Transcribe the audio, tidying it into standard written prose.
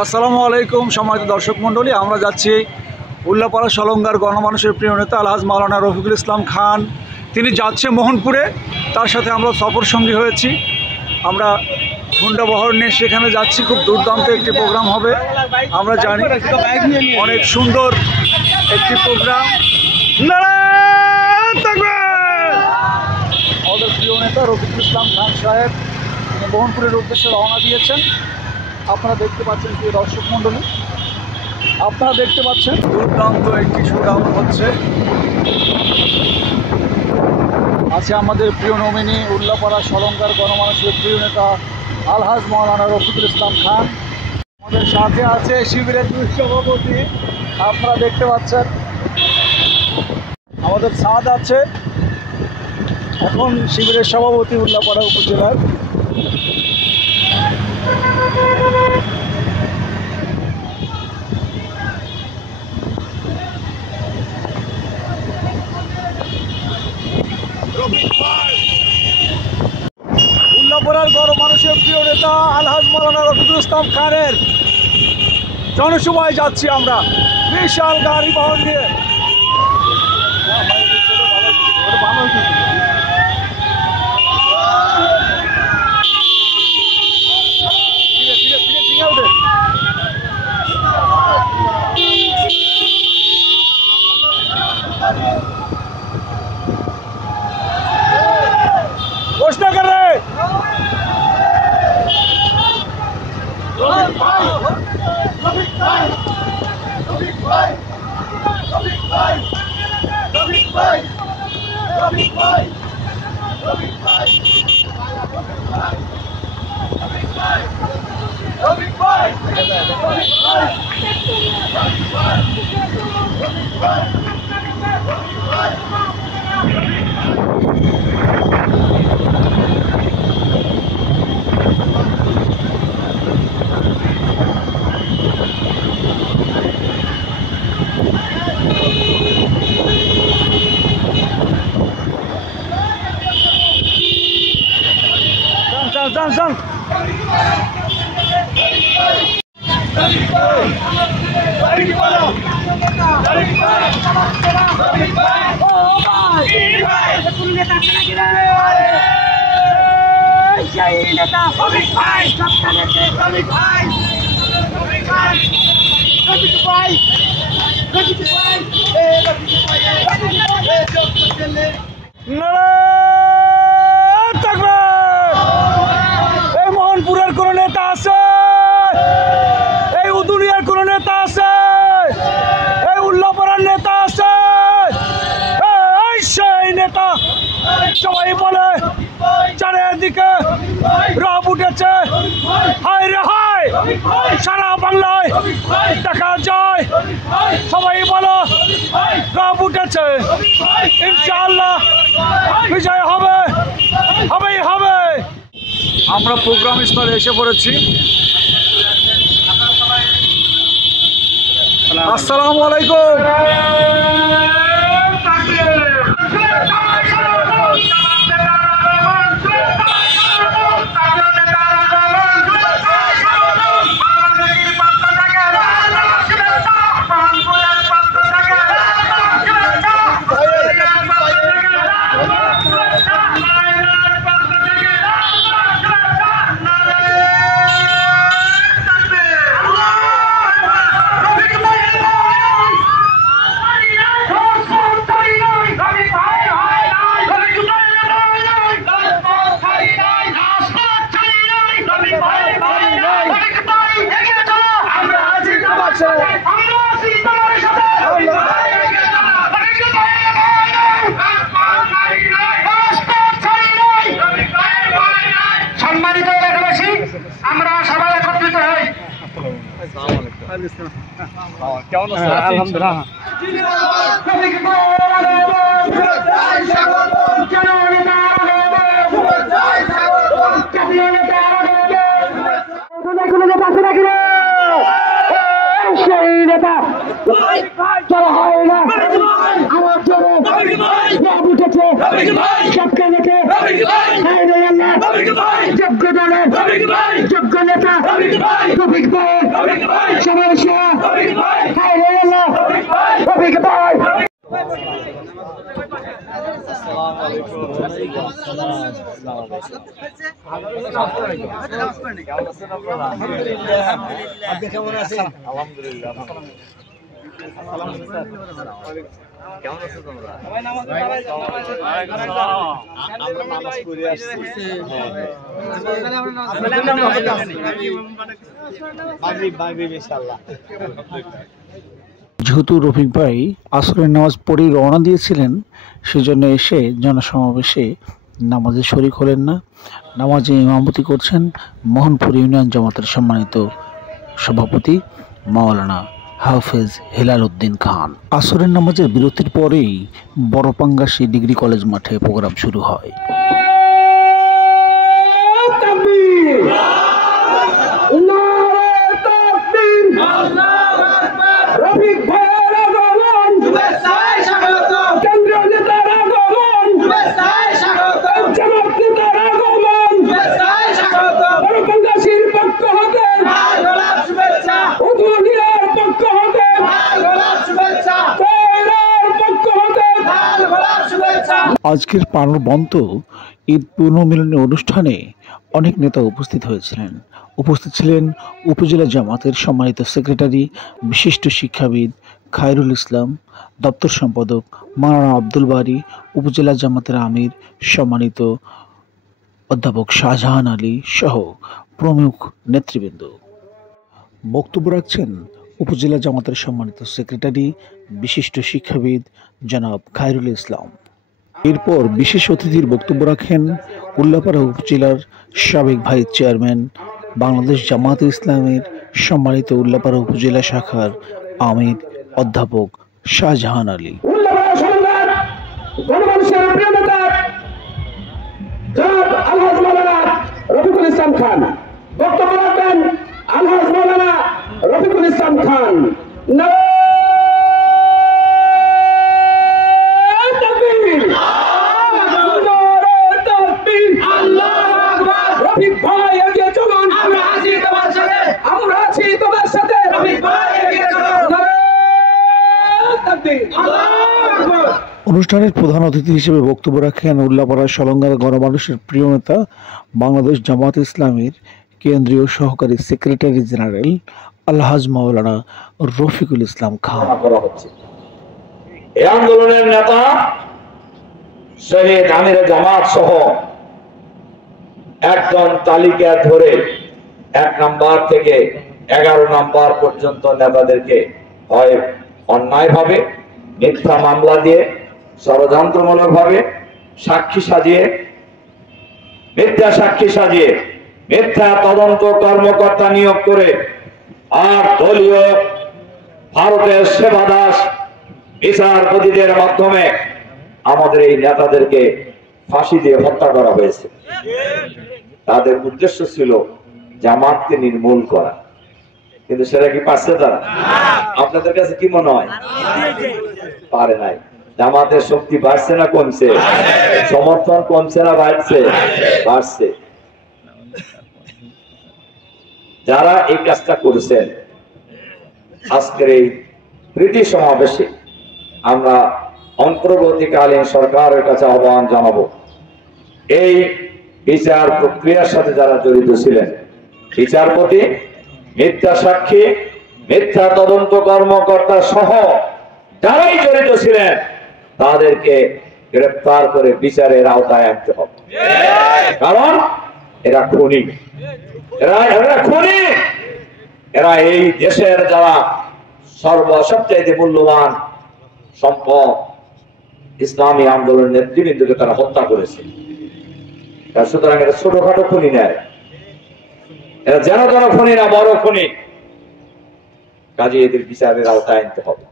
আসসালামু আলাইকুম সম্মানিত দর্শক মণ্ডলী, আমরা যাচ্ছি উল্লাপাড়া সলঙ্গার গণমানুষের প্রিয় নেতা আলহাজ মাওলানা রফিকুল ইসলাম খান। তিনি যাচ্ছে মোহনপুরে, তার সাথে আমরা সফর সঙ্গী হয়েছি। আমরা হুন্ডা বহর নিয়ে সেখানে যাচ্ছি। খুব দুর্দান্ত একটি প্রোগ্রাম হবে, আমরা জানি অনেক সুন্দর একটি প্রোগ্রাম। আমাদের প্রিয় নেতা রফিকুল ইসলাম খান সাহেব তিনি মোহনপুরের উদ্দেশ্যে রওনা দিয়েছেন। আপনারা দেখতে পাচ্ছেন প্রিয় দর্শক মণ্ডলী, আপনারা দেখতে পাচ্ছেন দুর্দান্ত একটি শোডাউন হচ্ছে। আছে আমাদের প্রিয় নমিনি উল্লাপাড়া সলঙ্গার গণমানুষের প্রিয় নেতা আলহাজ মাওলানা রফিকুল ইসলাম খান। আমাদের সাথে আছে শিবিরের দুই সভাপতি, আপনারা দেখতে পাচ্ছেন। আমাদের সাদ আছে এখন শিবিরের সভাপতি উল্লাপাড়া উপজেলার। উল্লাপাড়ার গণমানুষের প্রিয় নেতা আলহাজ মাওলানা রফিকুল ইসলাম খানের জনসভায় যাচ্ছি আমরা বিশাল গাড়ি বহন নিয়ে। घोषणा कर रहे Zang. মোহনপুরের কোন নেতা আছে, এই উদুনিয়ার কোন নেতা আছে, এই উল্লাপাড়ার নেতা আছে, সেই নেতা সবাই বলে চারিদিকে রব উঠেছে। হায় রে হায়, সারা বাংলায় দেখা যায়, সবাই বলো রব উঠেছে। ইনশাআল্লাহ বিজয় হবে, হবেই হবে। আমরা প্রোগ্রাম স্থলে এসে পড়েছি। আসসালামু আলাইকুম। সম্মানিত এলাকাবাসী, আমরা সবাই একত্রিত হই। কেমন আছেন? আলহামদুলিল্লাহ। সেই নেতা যারা হয় না আমার জন্য উঠেছে সবকে নেতে যোগ্য দলের যোগ্য নেতা রফিক ভাই যেহেতু রফিক ভাই আসরের নামাজ পড়েই রওনা দিয়েছিলেন, সেজন্য এসে জনসমাবেশে নামাজে শরীক হলেন না। নামাজে ইমামতি করছেন মোহনপুর ইউনিয়ন জামাতের সম্মানিত সভাপতি মাওলানা হাফেজ হেলাল উদ্দিন খান। আসরের নামাজের বিরতির পরেই বড়পাঙ্গাসী ডিগ্রি কলেজ মাঠে প্রোগ্রাম শুরু হয়। আজকের প্রাণবন্ত ঈদ পুনর্মিলনী অনুষ্ঠানে অনেক নেতা উপস্থিত হয়েছিলেন। উপস্থিত ছিলেন উপজেলা জামাতের সম্মানিত সেক্রেটারি, বিশিষ্ট শিক্ষাবিদ খায়রুল ইসলাম, দপ্তর সম্পাদক মাওলানা আব্দুল বারী, উপজেলা জামাতের আমির সম্মানিত অধ্যাপক শাহজাহান আলী সহ প্রমুখ নেতৃবৃন্দ। বক্তব্য রাখছেন উপজেলা জামাতের সম্মানিত সেক্রেটারি, বিশিষ্ট শিক্ষাবিদ জনাব খায়রুল ইসলাম। এরপর বিশেষ অতিথির বক্তব্য রাখেন উল্লাপাড়া উপজেলার সাবেক ভাইস চেয়ারম্যান, বাংলাদেশ জামাতে ইসলামের সম্মানিত উল্লাপাড়া উপজেলা শাখার আমির অধ্যাপক শাহজাহান আলী। রফিকুল ইসলাম খান বক্তব্য রাখবেন। আলহাজ মাওলানা রফিকুল ইসলাম খান। অনুষ্ঠানের প্রধান অতিথি হিসেবে বক্তব্য রাখেন উল্লাপাড়া সলঙ্গার গণমানুষের প্রিয় নেতা, বাংলাদেশ জামাত ইসলামের কেন্দ্রীয় সহকারী সেক্রেটারি জেনারেল আলহাজ মাওলানা রফিকুল ইসলাম খান। এই আন্দোলনের নেতা শহীদ আমির জামাত সহ একজন তালিকা ধরে 1 নম্বর থেকে 11 নম্বর পর্যন্ত নেতাদেরকে হয় অন্যায়ভাবে মিথ্যা মামলা দিয়ে, ষড়যন্ত্রমূলক ভাবে মিথ্যা সাক্ষী সাজিয়ে মিথ্যা তদন্ত কর্মকর্তা নিয়োগ করে আর দলীয় ভারতের সেবাদাস বিচারপতিদের মাধ্যমে আমাদের এই নেতাদেরকে ফাঁসি দিয়ে হত্যা করা হয়েছে। তাদের উদ্দেশ্য ছিল জামাতকে নির্মূল করা, কিন্তু সেটা কি পারছে তারা? আপনাদের কাছে কি মনে হয়? পারে নাই। জামাতের শক্তি বাড়ছে না কমছে? সমর্থন কমছে না বাড়ছে? বাড়ছে। যারা এই কাজটা করেছেন, আজকের এই প্রীতি সমাবেশে আমরা অন্তর্বর্তীকালীন সরকারের কাছে আহ্বান জানাবো, এই বিচার প্রক্রিয়ার সাথে যারা জড়িত ছিলেন, বিচারপতি, মিথ্যা সাক্ষী, মিথ্যা তদন্ত কর্মকর্তা সহ যারাই জড়িত ছিলেন, তাদেরকে গ্রেফতার করে বিচারের আওতায় আনতে হবে। কারণ এরা খুনি, এরা খুনি। এরা এই দেশের যারা সবচাইতে মূল্যবান সম্পদ ইসলামী আন্দোলনের নেতৃবৃন্দকে তারা হত্যা করেছে। সুতরাং এটা ছোটখাটো খুনি নেয়, এরা যেন তেন খুনি না, বড় খুনি। কাজে এদের বিচারের আওতায় আনতে হবে।